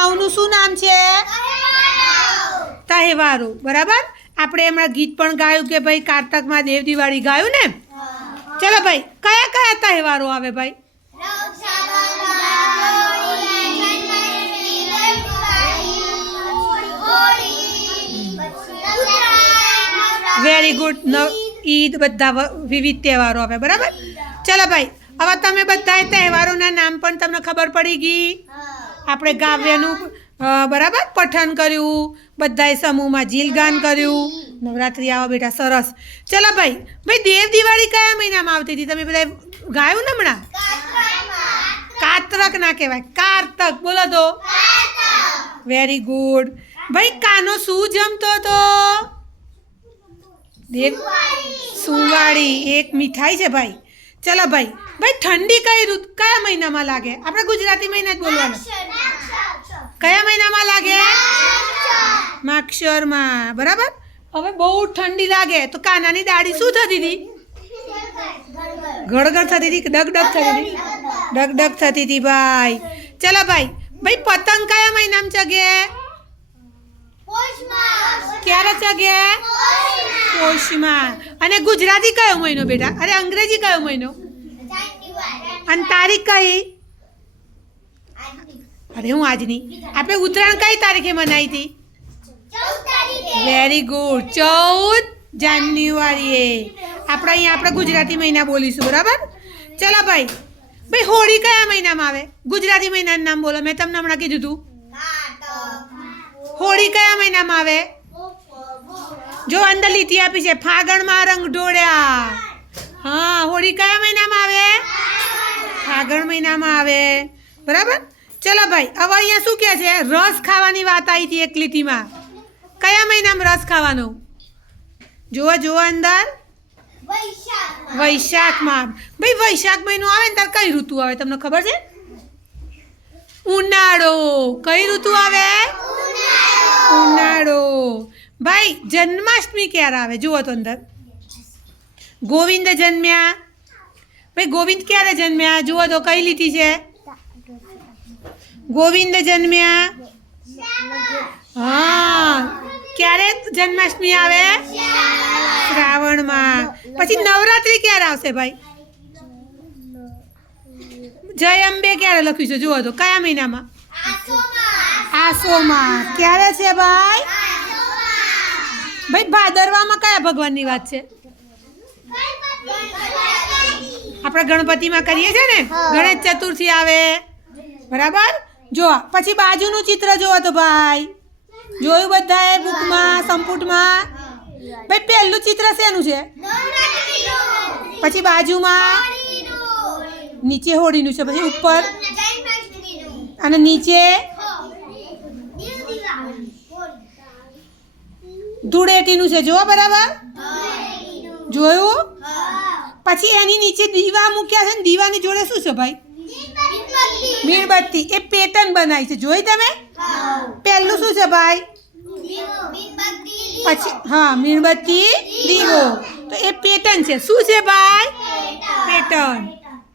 નવનું શું નામ છે? તહેવારો. બરાબર? આપણે હમણાં ગીત પણ ગાયું કે ભાઈ કારતકમાં દેવ દિવાળી ગાયું ને? ચલો ભાઈ, કયા કયા તહેવારો આવે ભાઈ? વેરી ગુડ ઈદ બધા વિવિધ તહેવારો આવે. બરાબર? ચલો ભાઈ, હવે તમે બધા તહેવારોના નામ પણ તમને ખબર પડી ગઈ. આપણે કાવ્યનું બરાબર? પઠન કર્યું બધાએ સમૂહમાં જીલગાન કર્યું. નવરાત્રિ આવો બેટા સરસ. ચલો ભાઈ ભાઈ દેવ દિવાળી કયા મહિનામાં આવતી હતી? તમે બધા ગાયું ને હમણાં? કાતરક ના કહેવાય. કારતક બોલો તો. વેરી ગુડ ભાઈ કાનો શું જમતો હતો? દેવ સુવાળી. એક મીઠાઈ છે ભાઈ. ચલો ભાઈ. ભાઈ, ઠંડી કઈ ઋતુ કયા મહિનામાં લાગે? આપણે ગુજરાતી મહિના જ બોલવાનું. કયા મહિનામાં લાગે? માક્ષરમાં બરાબર? હવે બહુ ઠંડી લાગે. તો કાનાની દાઢી શું થતી હતી? ગળગળ થતી હતી ડગ ડગ થતી હતી? ડગ ડગ થતી હતી ભાઈ. ચલો ભાઈ. ભાઈ, પતંગ કયા મહિનામાં ચગે? ક્યારે ચગે? પોષમાં. અને ગુજરાતી કયો મહિનો બેટા? અરે અંગ્રેજી કયો મહિનો? અને તારીખ કઈ? અરે હું આજની. આપણે ઉત્તરાયણ કઈ તારીખે મનાવી હતી? વેરી ગુડ ચૌદ જાન્યુઆરીએ. આપણે અહીંયા આપણે ગુજરાતી મહિના બોલીશું બરાબર? ચલો ભાઈ. ભાઈ હોળી કયા મહિનામાં આવે? ગુજરાતી મહિનાનું નામ બોલો. મેં તમને હમણાં કીધું હતું હોળી કયા મહિનામાં આવે? જો અંદર લીટી આપી છે, ફાગણમાં રંગ ઢોળ્યા. હા, હોળી કયા મહિનામાં આવે? ફાગણ મહિનામાં આવે. બરાબર? ચલો ભાઈ, હવે અહીંયા શું કહે છે? રસ ખાવાની વાત આવી હતી એક લીટીમાં. કયા મહિનામાં રસ ખાવાનો? જુઓ જુઓ અંદર. વૈશાખમાં. ભાઈ, વૈશાખ મહિનો આવે ને ત્યારે કઈ ઋતુ આવે? તમને ખબર છે? ઉનાળો. કઈ ઋતુ આવે? ઉનાળો. ભાઈ, જન્માષ્ટમી ક્યારે આવે? જુઓ તો અંદર. ગોવિંદ જન્મ્યા. ભાઈ, ગોવિંદ ક્યારે જન્મ્યા? જુઓ તો કઈ લીટી છે? ગોવિંદ જન્મ્યા. હા, ક્યારે જન્માષ્ટમી આવે? શ્રાવણમાં. પછી નવરાત્રિ ક્યારે આવશે ભાઈ? જય અંબે ક્યારે લખ્યું છે? જુઓ તો, કયા મહિનામાં? આસોમાં ક્યારે છે ભાઈ? ભાઈ ભાદરવામાં કયા ભગવાનની વાત છે? આપણે ગણપતિમાં કરીએ છીએ ને? ગણેશ ચતુર્થી આવે. બરાબર? જો પછી બાજુનું ચિત્ર જોવો તો ભાઈ. જોયું બધાએ બુકમાં સંપુટમાં? ભાઈ પહેલું ચિત્ર શેનું છે? પછી બાજુમાં? નીચે હોળીનું છે. પછી ઉપર? અને નીચે? ધૂળેટીનું છે, જુઓ બરાબર? જોયું? પછી એની નીચે દીવા મૂક્યા છે ને, દીવાની જોડે શું છે ભાઈ? મીણબત્તી. એ પેટર્ન બનાવી છે. જોઈ તમે? પહેલું શું છે ભાઈ? પછી, હા, મીણબત્તી, દીવો. તો એ પેટર્ન છે. શું છે ભાઈ? પેટર્ન.